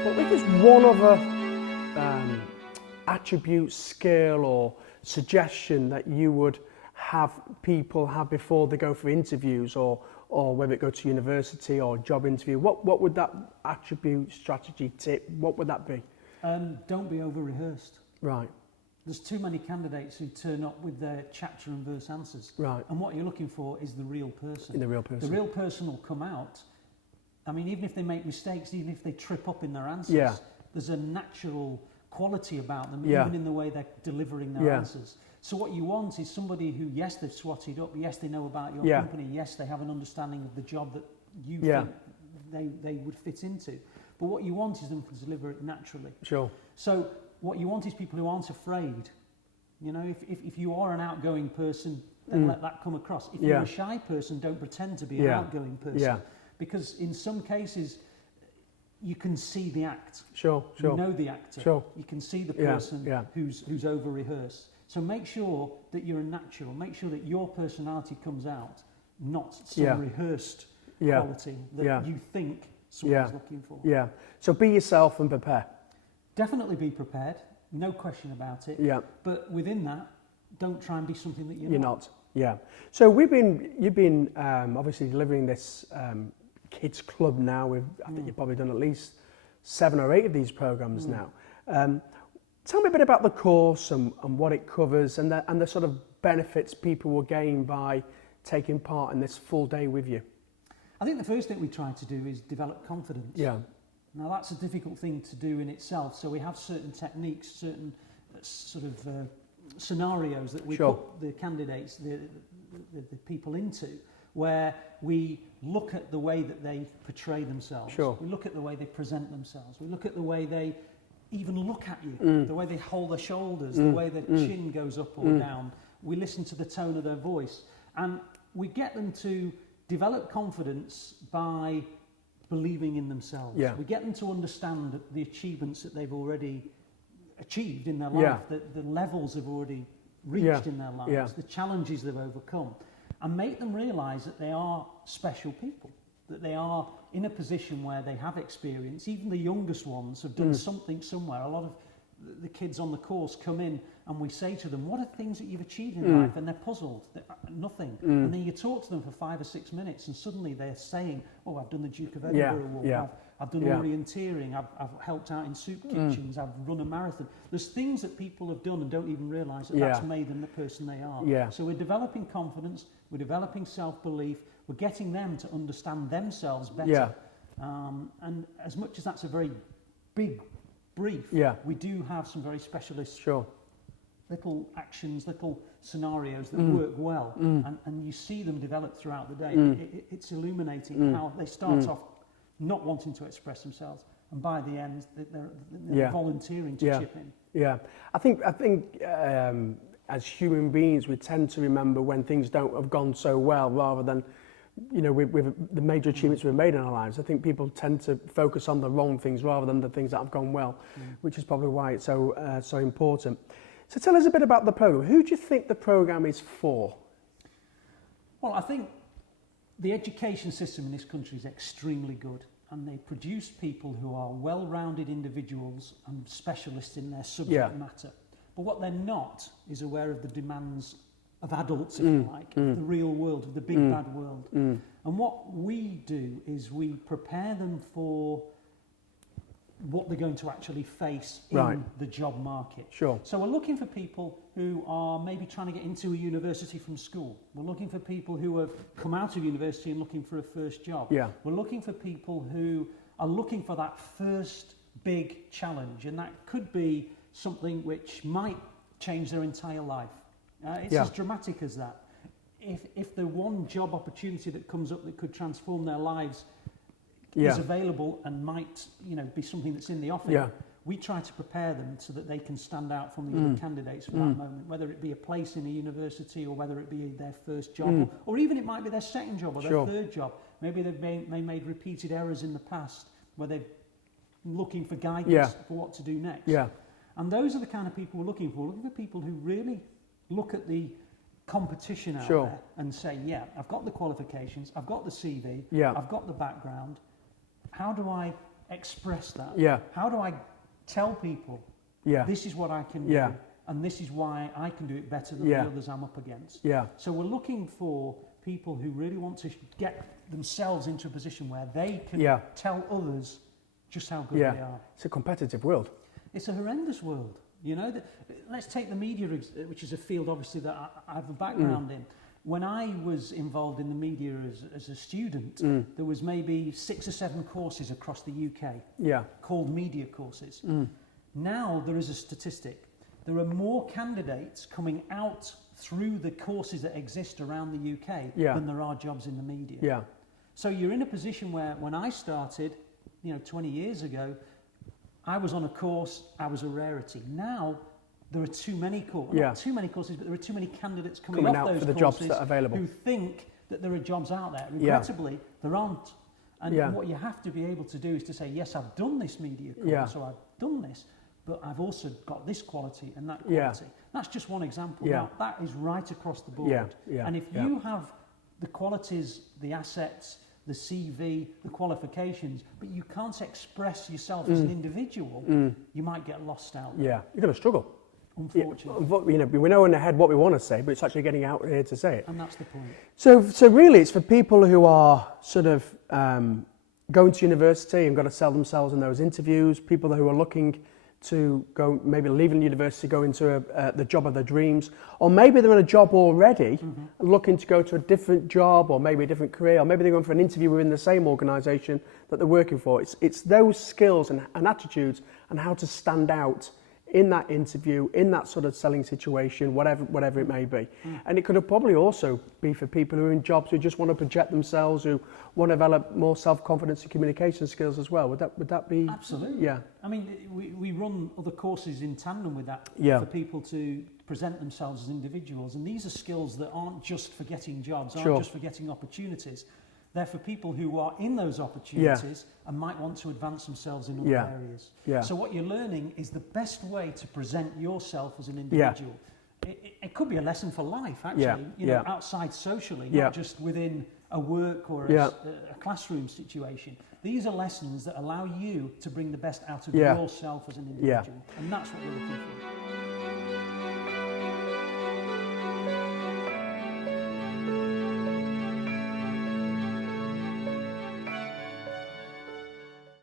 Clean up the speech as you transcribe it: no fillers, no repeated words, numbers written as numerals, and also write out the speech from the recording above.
But if there's one other attribute, skill or suggestion that you would have people have before they go for interviews or whether it go to university or job interview, what would that attribute, strategy, tip, what would that be? Don't be over-rehearsed. Right. There's too many candidates who turn up with their chapter and verse answers. Right. And what you're looking for is the real person. The real person. The real person will come out. I mean, even if they make mistakes, even if they trip up in their answers, Yeah. there's a natural quality about them, Yeah. even in the way they're delivering their Yeah. answers. So what you want is somebody who, yes, they've swatted up, yes, they know about your Yeah. company, yes, they have an understanding of the job that you Yeah. think they would fit into. But what you want is them to deliver it naturally. Sure. So what you want is people who aren't afraid. You know, if you are an outgoing person, then let that come across. If you're Yeah. a shy person, don't pretend to be an Yeah. outgoing person. Yeah. Because in some cases, you can see the act. Sure. You know the actor. Sure. You can see the Yeah. person Yeah. who's over-rehearsed. So make sure that you're a natural. Make sure that your personality comes out, not some Yeah. rehearsed Yeah. quality that Yeah. you think someone's Yeah. looking for. Yeah. So be yourself and prepare. Definitely be prepared, no question about it. Yeah. But within that, don't try and be something that you're You're not. Yeah. So you've been obviously delivering this kids club now. I think you've probably done at least 7 or 8 of these programs now. Tell me a bit about the course and what it covers and the sort of benefits people will gain by taking part in this full day with you. I think the first thing we try to do is develop confidence. Yeah. Now that's a difficult thing to do in itself, so we have certain techniques, certain sort of scenarios that we Sure. put the candidates, the people into, where we look at the way that they portray themselves. Sure. We look at the way they present themselves. We look at the way they even look at you, the way they hold their shoulders, the way their chin goes up or down. We listen to the tone of their voice, and we get them to develop confidence by believing in themselves. Yeah. We get them to understand the achievements that they've already achieved in their life, Yeah. the levels they've already reached Yeah. in their lives, Yeah. the challenges they've overcome, and make them realise that they are special people, that they are in a position where they have experience. Even the youngest ones have done something somewhere. A lot of the kids on the course come in and we say to them, what are things that you've achieved in life? And they're puzzled, nothing. And then you talk to them for 5 or 6 minutes and suddenly they're saying, oh, I've done the Duke of Edinburgh Award, Yeah. I've done Yeah. orienteering, I've helped out in soup kitchens, I've run a marathon. There's things that people have done and don't even realise that that's Yeah. made them the person they are. Yeah. So we're developing confidence, we're developing self-belief, we're getting them to understand themselves better. Yeah. And as much as that's a very big brief, Yeah. we do have some very specialist Sure. little actions, little scenarios that work well, and you see them develop throughout the day. It's illuminating how they start off not wanting to express themselves, and by the end they're Yeah. volunteering to Yeah. chip in. Yeah. I think as human beings we tend to remember when things don't have gone so well rather than with the major achievements we've made in our lives. I think people tend to focus on the wrong things rather than the things that have gone well, which is probably why it's so important. So tell us a bit about the program. Who do you think the program is for? Well, I think the education system in this country is extremely good, and they produce people who are well-rounded individuals and specialists in their subject matter. But what they're not is aware of the demands of adults, if you like, of the real world, of the big bad world. And what we do is we prepare them for what they're going to actually face in the job market. Sure. So we're looking for people who are maybe trying to get into a university from school. We're looking for people who have come out of university and looking for a first job. Yeah. We're looking for people who are looking for that first big challenge, and that could be something which might change their entire life. It's as dramatic as that. If the one job opportunity that comes up that could transform their lives is available and might be something that's in the offing, we try to prepare them so that they can stand out from the other candidates for that moment, whether it be a place in a university or whether it be their first job, or even it might be their second job or their third job. Maybe they've made repeated errors in the past where they're looking for guidance for what to do next. Yeah. And those are the kind of people we're looking for. We're looking for people who really look at the competition out there and say, yeah, I've got the qualifications, I've got the CV, I've got the background. How do I express that? Yeah. How do I tell people Yeah. this is what I can Yeah. do, and this is why I can do it better than Yeah. the others I'm up against? Yeah. So we're looking for people who really want to get themselves into a position where they can Yeah. tell others just how good Yeah. they are. It's a competitive world. It's a horrendous world. You know, let's take the media, which is a field obviously that I have a background in. When I was involved in the media as a student, there was maybe 6 or 7 courses across the UK Yeah. called media courses. Now there is a statistic. There are more candidates coming out through the courses that exist around the UK Yeah. than there are jobs in the media. Yeah. So you're in a position where when I started, 20 years ago, I was on a course, I was a rarity. Now there are too many courses, Yeah. not too many courses, but there are too many candidates coming Coming off out those for the courses jobs that are available. who think that there are jobs out there. Yeah. Regrettably, there aren't. And Yeah. what you have to be able to do is to say, yes, I've done this media course, Yeah. or I've done this, but I've also got this quality and that Yeah. quality. That's just one example. Yeah. Now, that is right across the board. Yeah. Yeah. And if Yeah. you have the qualities, the assets, the CV, the qualifications, but you can't express yourself as an individual, you might get lost out there, Yeah. You're going to struggle. unfortunately. We know in the head what we want to say, but it's actually getting out here to say it. And that's the point. So really, it's for people who are sort of going to university and got to sell themselves in those interviews, people who are looking to go, maybe leaving university, go into the job of their dreams, or maybe they're in a job already and looking to go to a different job or maybe a different career, or maybe they're going for an interview within the same organisation that they're working for. It's those skills and attitudes and how to stand out in that interview, in that sort of selling situation, whatever it may be. And it could probably also be for people who are in jobs who just want to project themselves, who want to develop more self-confidence and communication skills as well. Would that be? Absolutely. Yeah. I mean, we run other courses in tandem with that Yeah. for people to present themselves as individuals. And these are skills that aren't just for getting jobs, aren't Sure. just for getting opportunities. They're for people who are in those opportunities and might want to advance themselves in other Yeah. areas. Yeah. So what you're learning is the best way to present yourself as an individual. It could be a lesson for life, actually, Yeah. you know, Yeah. outside socially, Yeah. not just within a work or Yeah. a classroom situation. These are lessons that allow you to bring the best out of Yeah. yourself as an Yeah. individual. And that's what we're looking for.